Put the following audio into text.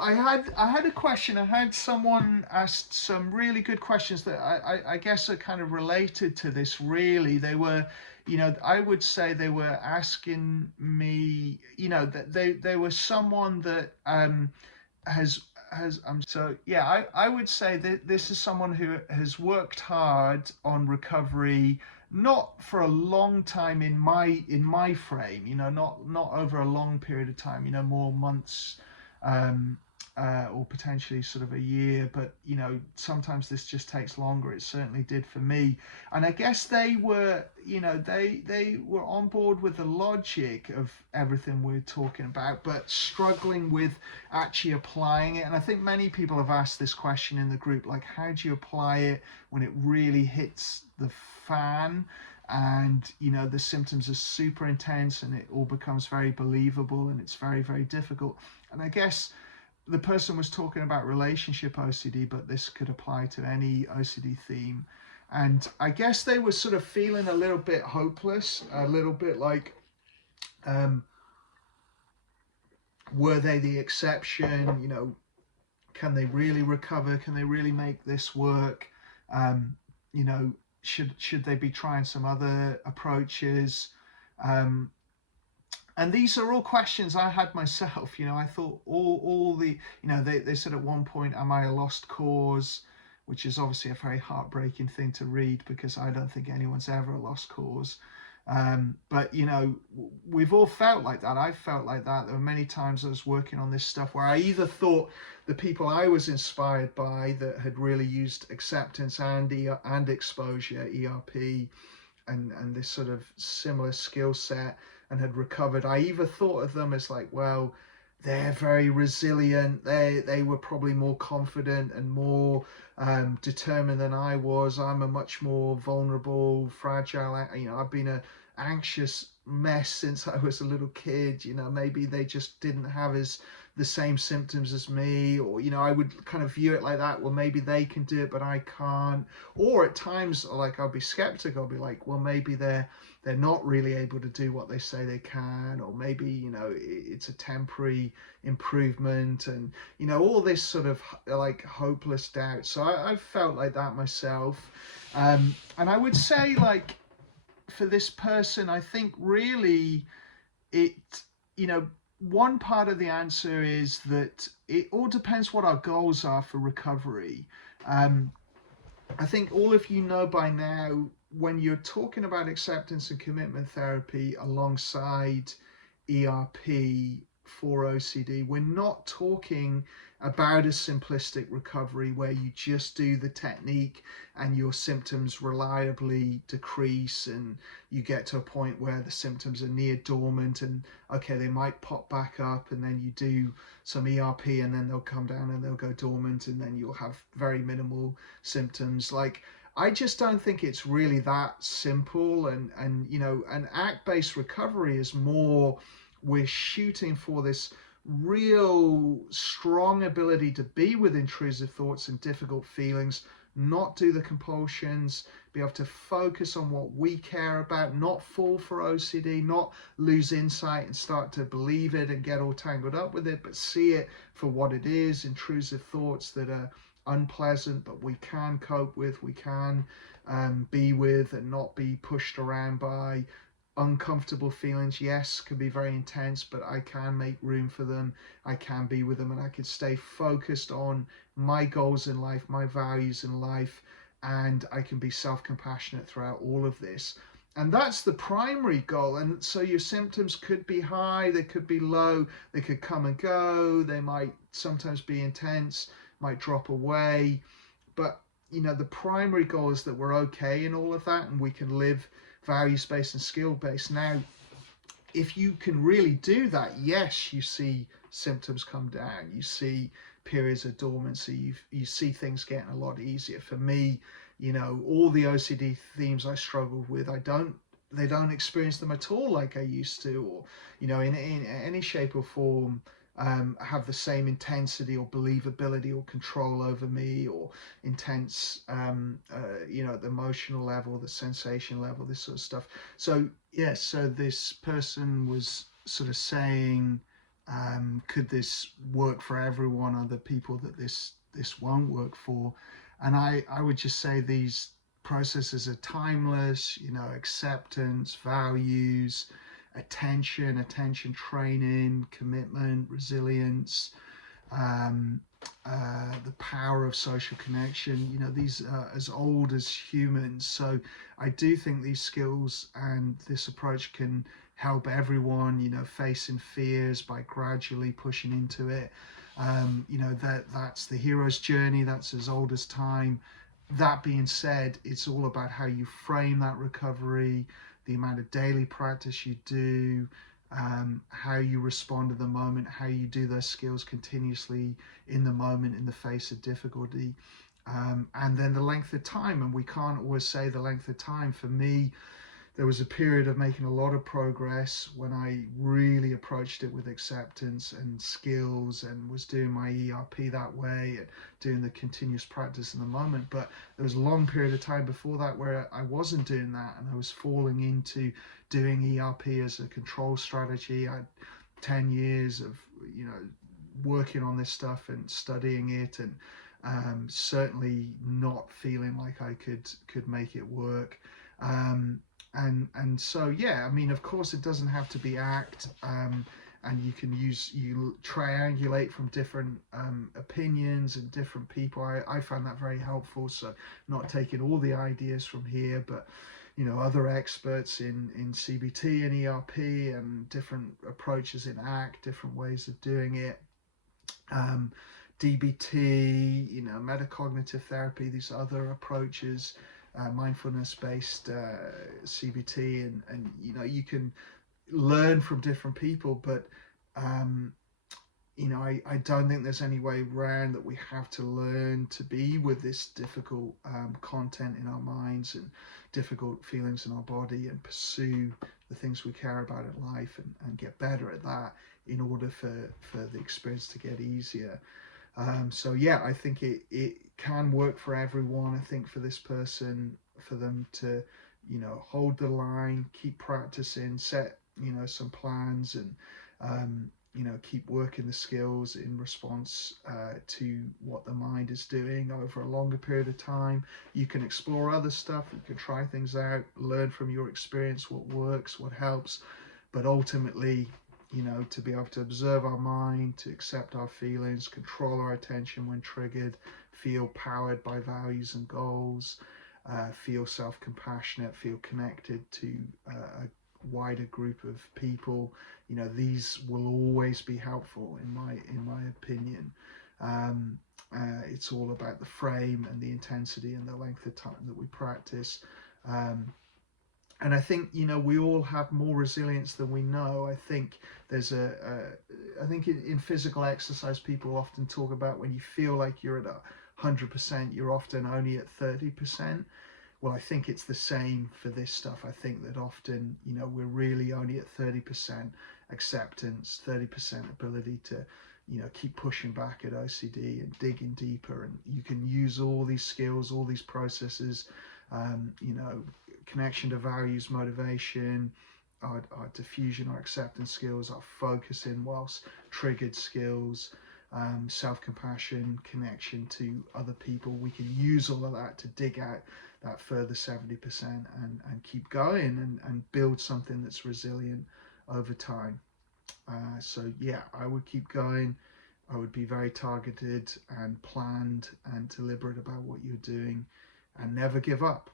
I had a question. I had someone asked some really good questions that I guess are kind of related to this. Really, they were, I would say they were asking me, that they were someone that has so yeah, I would say that this is someone who has worked hard on recovery, not for a long time in my frame, not over a long period of time, more months, um, or potentially sort of a year, but sometimes this just takes longer. It certainly did for me. And I guess they were, they were on board with the logic of everything we're talking about, but struggling with actually applying it. And I think many people have asked this question in the group, like, how do you apply it when it really hits the fan? And the symptoms are super intense and it all becomes very believable and it's very, very difficult. And I guess the person was talking about relationship OCD, but this could apply to any OCD theme. And I guess they were sort of feeling a little bit hopeless, a little bit like, were they the exception? Can they really recover? Can they really make this work? Should they be trying some other approaches? And these are all questions I had myself. I thought all the, they said at one point, am I a lost cause? Which is obviously a very heartbreaking thing to read, because I don't think anyone's ever a lost cause. But we've all felt like that. I felt like that. There were many times I was working on this stuff where I either thought the people I was inspired by that had really used acceptance and exposure, ERP, and this sort of similar skill set, and had recovered, I either thought of them as like, well, they're very resilient. They were probably more confident and more determined than I was. I'm a much more vulnerable, fragile. I've been a anxious mess since I was a little kid. Maybe they just didn't have the same symptoms as me, or I would kind of view it like that. Well, maybe they can do it, but I can't. Or at times, like, I'll be skeptical. I'll be like, well, maybe they're not really able to do what they say they can, or maybe it's a temporary improvement, and all this sort of like hopeless doubt. So I've felt like that myself, and I would say, like, for this person, I think really it, one part of the answer is that it all depends what our goals are for recovery. I think all of you know by now, when you're talking about acceptance and commitment therapy alongside ERP for OCD, we're not talking about a simplistic recovery where you just do the technique and your symptoms reliably decrease and you get to a point where the symptoms are near dormant and okay, they might pop back up, and then you do some ERP and then they'll come down and they'll go dormant and then you'll have very minimal symptoms. Like, I just don't think it's really that simple. And an ACT-based recovery is more, we're shooting for this real strong ability to be with intrusive thoughts and difficult feelings, not do the compulsions, be able to focus on what we care about, not fall for OCD, not lose insight and start to believe it and get all tangled up with it, but see it for what it is, intrusive thoughts that are unpleasant, but we can cope with, we can be with and not be pushed around by. Uncomfortable feelings, yes, can be very intense, but I can make room for them. I can be with them, and I can stay focused on my goals in life, my values in life, and I can be self-compassionate throughout all of this. And that's the primary goal. And so your symptoms could be high, they could be low, they could come and go, they might sometimes be intense, might drop away. But the primary goal is that we're okay in all of that and we can live values-based and skill-based. Now, if you can really do that, yes, you see symptoms come down, you see periods of dormancy, you see things getting a lot easier. For me, all the OCD themes I struggled with, they don't experience them at all like I used to, or in any shape or form have the same intensity or believability or control over me, or intense at the emotional level, the sensation level, this sort of stuff. So yes, so this person was sort of saying Could this work for everyone? Are there people that this won't work for? And I would just say these processes are timeless. You know, acceptance, values, attention training, commitment, resilience, um, the power of social connection. You know, these are as old as humans. So I do think these skills and this approach can help everyone, you know, facing fears by gradually pushing into it. You know, that's the hero's journey. That's as old as time. That being said, it's all about how you frame that recovery, the amount of daily practice you do, how you respond to the moment, how you do those skills continuously in the moment in the face of difficulty, and then the length of time. And we can't always say the length of time. For me, there was a period of making a lot of progress when I really approached it with acceptance and skills and was doing my ERP that way and doing the continuous practice in the moment. But there was a long period of time before that where I wasn't doing that, and I was falling into doing ERP as a control strategy. I had 10 years of, you know, working on this stuff and studying it, and certainly not feeling like I could make it work. Um, and so yeah, I mean, of course it doesn't have to be ACT, and you triangulate from different opinions and different people. I found that very helpful, so not taking all the ideas from here, but you know, other experts in CBT and ERP and different approaches in ACT, different ways of doing it, DBT, you know, metacognitive therapy, these other approaches, mindfulness-based CBT, and you know, you can learn from different people, but um, you know, I don't think there's any way around that. We have to learn to be with this difficult content in our minds and difficult feelings in our body, and pursue the things we care about in life, and get better at that in order for the experience to get easier. So yeah, I think it can work for everyone. I think for this person, for them to, you know, hold the line, keep practicing, set, you know, some plans, and you know, keep working the skills in response to what the mind is doing over a longer period of time. You can explore other stuff, you can try things out, learn from your experience what works, what helps, but ultimately, you know, to be able to observe our mind, to accept our feelings, control our attention when triggered, feel powered by values and goals, feel self-compassionate, feel connected to a wider group of people. You know, these will always be helpful in my opinion. It's all about the frame and the intensity and the length of time that we practice. And I think, you know, we all have more resilience than we know. I think there's I think in physical exercise, people often talk about when you feel like you're at 100%, you're often only at 30%. Well, I think it's the same for this stuff. I think that often, you know, we're really only at 30% acceptance, 30% ability to, you know, keep pushing back at OCD and digging deeper. And you can use all these skills, all these processes, you know, connection to values, motivation, our diffusion, our acceptance skills, our focusing whilst triggered skills, self-compassion, connection to other people. We can use all of that to dig out that further 70% and keep going and build something that's resilient over time. So yeah, I would keep going. I would be very targeted and planned and deliberate about what you're doing, and never give up.